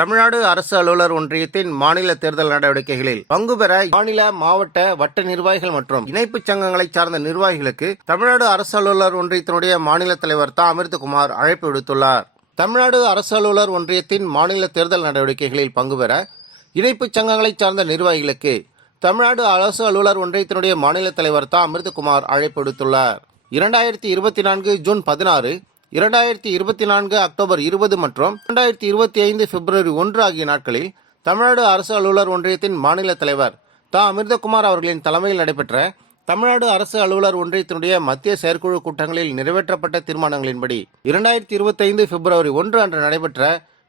தமிழ்நாடு அரசு அலுவலர் ஒன்றியத்தின் மாநில தேர்தல் நடவடிக்கைகளில் பங்கு பெற மாநில மாவட்ட வட்ட நிர்வாகிகள் மற்றும் இணைப்புச் சங்கங்களை சார்ந்த நிர்வாகிகளுக்கு தமிழ்நாடு அரசு அலுவலர் ஒன்றியத்தினுடைய மாநில தலைவர் தா. அமிர்தகுமார் அழைப்பு விடுத்துள்ளார். தமிழ்நாடு அரசு அலுவலர் ஒன்றியத்தின் மாநில தேர்தல் நடவடிக்கைகளில் பங்கு பெற இணைப்புச் சங்கங்களை சார்ந்த நிர்வாகிகளுக்கு தமிழ்நாடு அரசு அலுவலர் ஒன்றியத்தினுடைய மாநில தலைவர் தா. அமிர்தகுமார் அழைப்பு விடுத்துள்ளார். இரண்டாயிரத்தி இருபத்தி நான்கு ஜூன் பதினாறு இரண்டாயிரத்தி இருபத்தி நான்கு அக்டோபர் இருபது மற்றும் இரண்டாயிரத்தி இருபத்தி ஐந்து பிப்ரவரி ஒன்று ஆகிய நாட்களில் தமிழ்நாடு அரசு அலுவலர் ஒன்றியத்தின் மாநில தலைவர் தா. அமிர்தகுமார் அவர்களின் தலைமையில் நடைபெற்ற தமிழ்நாடு அரசு அலுவலர் ஒன்றியத்தினுடைய மத்திய செயற்குழு கூட்டங்களில் நிறைவேற்றப்பட்ட தீர்மானங்களின்படி இரண்டாயிரத்தி இருபத்தி ஐந்து பிப்ரவரி ஒன்று அன்று நடைபெற்ற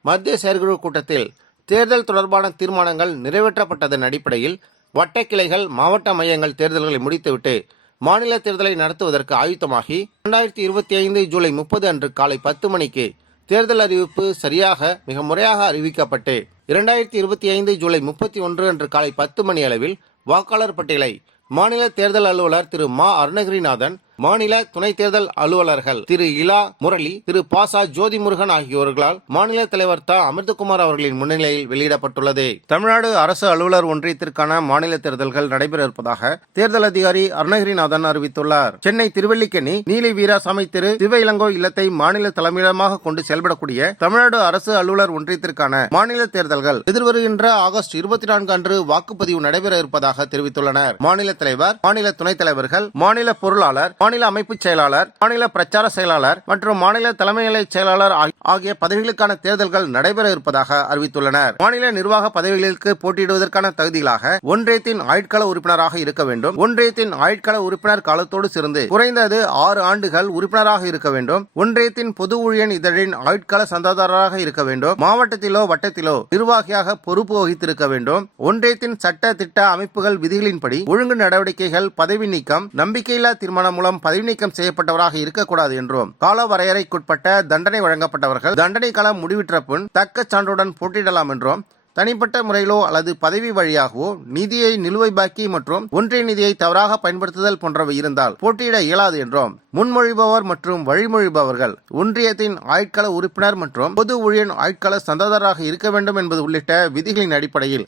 மத்திய செயற்குழு கூட்டத்தில் தேர்தல் தொடர்பான தீர்மானங்கள் நிறைவேற்றப்பட்டதன் அடிப்படையில் வட்டக்கிளைகள் மாவட்ட மையங்கள் தேர்தல்களை முடித்துவிட்டு மாநில தேர்தலை நடத்துவதற்கு ஆயுத்தமாகி இரண்டாயிரத்தி இருபத்தி ஐந்து ஜூலை முப்பது அன்று காலை பத்து மணிக்கு தேர்தல் அறிவிப்பு சரியாக மிக முறையாக அறிவிக்கப்பட்டு இரண்டாயிரத்தி இருபத்தி ஐந்து ஜூலை முப்பத்தி ஒன்று அன்று காலை பத்து மணி அளவில் வாக்காளர் பட்டியலை மாநில தேர்தல் அலுவலர் திரு மா அருணகிரிநாதன் மாநில துணை தேர்தல் அலுவலர்கள் திரு இலா முரளி திரு பாசா ஜோதி முருகன் ஆகியோர்களால் மாநில தலைவர் த. அமிர்தகுமார் அவர்களின் முன்னிலையில் வெளியிடப்பட்டுள்ளது. தமிழ்நாடு அரசு அலுவலர் ஒன்றியத்திற்கான மாநில தேர்தல்கள் நடைபெற இருப்பதாக தேர்தல் அதிகாரி அருணகிரிநாதன் அறிவித்துள்ளார். சென்னை திருவல்லிக்கேணி நீலி வீராசாமி திரு. சிவ இளங்கோ இல்லத்தை மாநில தலைமையிடமாக கொண்டு செயல்படக்கூடிய தமிழ்நாடு அரசு அலுவலர் ஒன்றியத்திற்கான மாநில தேர்தல்கள் எதிர்வருகின்ற ஆகஸ்ட் இருபத்தி நான்கு அன்று வாக்குப்பதிவு நடைபெற இருப்பதாக தெரிவித்துள்ளனர். மாநில தலைவர் மாநில துணைத் தலைவர்கள் மாநில பொருளாளர் மாநில அமைப்பு செயலாளர் மாநில பிரச்சார செயலாளர் மற்றும் மாநில தலைமை நிலை செயலாளர் ஆகிய பதவிகளுக்கான தேர்தல்கள் நடைபெற இருப்பதாக அறிவித்துள்ளனர். மாநில நிர்வாக பதவிகளுக்கு போட்டியிடுவதற்கான தகுதிகளாக ஒன்றியத்தின் ஆயுட்கால உறுப்பினராக இருக்க வேண்டும். ஒன்றியத்தின் ஆயுட்கால உறுப்பினர் காலத்தோடு சேர்ந்து குறைந்தது ஆறு ஆண்டுகள் உறுப்பினராக இருக்க வேண்டும். ஒன்றியத்தின் பொது ஊழியன் இதழின் ஆயுட்கால சந்தாதாரராக இருக்க வேண்டும். மாவட்டத்திலோ வட்டத்திலோ நிர்வாகியாக பொறுப்பு வகித்திருக்க வேண்டும். ஒன்றியத்தின் சட்ட திட்ட அமைப்புகள் விதிகளின்படி ஒழுங்கு நடவடிக்கைகள் பதவி நீக்கம் நம்பிக்கையில்லா தீர்மானம் மூலம் பதவி நீக்கம் செய்யப்பட்டவராக இருக்கக்கூடாது என்றும் கால வரையறைக்குட்பட்ட தண்டனை வழங்கப்பட்டவர்கள் தண்டனை காலம் முடிவிட்ட பின் தக்க சான்றுடன் போட்டியிடலாம் என்றும் தனிப்பட்ட முறையிலோ அல்லது பதவி வழியாகவோ நிதியை நிலுவை பாக்கி மற்றும் ஒன்றிய நிதியை தவறாக பயன்படுத்துதல் போன்றவை இருந்தால் போட்டியிட இயலாது என்றும் முன்மொழிபவர் மற்றும் வழிமொழிபவர்கள் ஒன்றியத்தின் ஆட்கள உறுப்பினர் மற்றும் பொது ஊழியன் ஆட்கள சந்தாதாரராக இருக்க வேண்டும் என்பது உள்ளிட்ட விதிகளின் அடிப்படையில்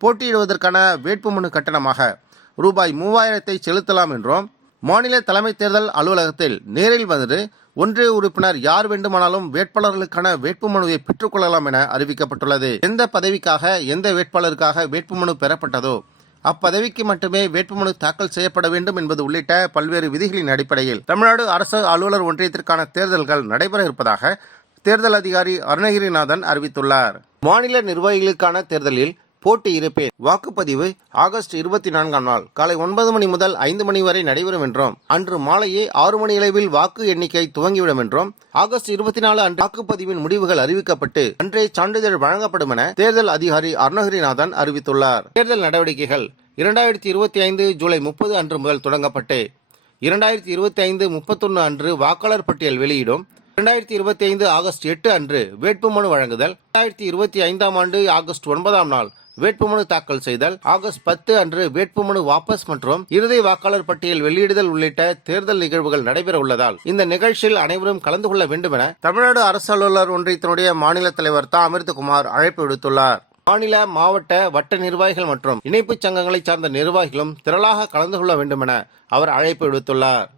போட்டியிடுவதற்கான வேட்புமனு கட்டணமாக ரூபாய் மூவாயிரத்தை செலுத்தலாம் என்றும் மாநில தலைமை தேர்தல் அலுவலகத்தில் நேரில் வந்து ஒன்றிய உறுப்பினர் யார் வேண்டுமானாலும் வேட்பாளர்களுக்கான வேட்புமனுவை பெற்றுக்கொள்ளலாம் என அறிவிக்கப்பட்டுள்ளது. எந்த பதவிக்காக எந்த வேட்பாளருக்காக வேட்புமனு பெறப்பட்டதோ அப்பதவிக்கு மட்டுமே வேட்புமனு தாக்கல் செய்யப்பட வேண்டும் என்பது உள்ளிட்ட பல்வேறு விதிகளின் அடிப்படையில் தமிழ்நாடு அரசு அலுவலர் ஒன்றியத்திற்கான தேர்தல்கள் நடைபெற இருப்பதாக தேர்தல் அதிகாரி அருணகிரிநாதன் அறிவித்துள்ளார். மாநில நிர்வாகிகளுக்கான தேர்தலில் போட்டி இருப்பேன் வாக்குப்பதிவு ஆகஸ்ட் இருபத்தி நான்காம் நாள். காலை ஒன்பது மணி முதல் ஐந்து மணி வரை நடைபெறும் என்றும் அன்று மாலையே ஆறு மணி அளவில் வாக்கு எண்ணிக்கை துவங்கிவிடும் என்றும் ஆகஸ்ட் இருபத்தி நாலு அன்று வாக்குப்பதிவின் முடிவுகள் அறிவிக்கப்பட்டு அன்றே சான்றிதழ் வழங்கப்படும் என தேர்தல் அதிகாரி அருணகிரிநாதன் அறிவித்துள்ளார். தேர்தல் நடவடிக்கைகள் இரண்டாயிரத்தி இருபத்தி ஐந்து ஜூலை முப்பது அன்று முதல் தொடங்கப்பட்டு இரண்டாயிரத்தி இருபத்தி ஐந்து முப்பத்தொன்னு அன்று வாக்காளர் பட்டியல் வெளியிடும் இரண்டாயிரத்தி இருபத்தி ஐந்து ஆகஸ்ட் எட்டு அன்று வேட்புமனு வழங்குதல் இரண்டாயிரத்தி இருபத்தி ஐந்தாம் ஆண்டு ஆகஸ்ட் ஒன்பதாம் நாள் வேட்புமனு தாக்கல் செய்தல். ஆகஸ்ட் பத்து அன்று வேட்புமனு வாபஸ் மற்றும் இறுதி வாக்காளர் பட்டியல் வெளியிடுதல் உள்ளிட்ட தேர்தல் நிகழ்வுகள் நடைபெற உள்ளதால் இந்த நிகழ்ச்சியில் அனைவரும் கலந்து கொள்ள வேண்டும் என தமிழ்நாடு அரசு அலுவலர் ஒன்றியத்தினுடைய மாநில தலைவர் தா. அமிர்தகுமார் அழைப்பு விடுத்துள்ளார். மாநில மாவட்ட வட்ட நிர்வாகிகள் மற்றும் இணைப்புச் சங்கங்களை சார்ந்த நிர்வாகிகளும் திரளாக கலந்து கொள்ள வேண்டும் என அவர் அழைப்பு விடுத்துள்ளார்.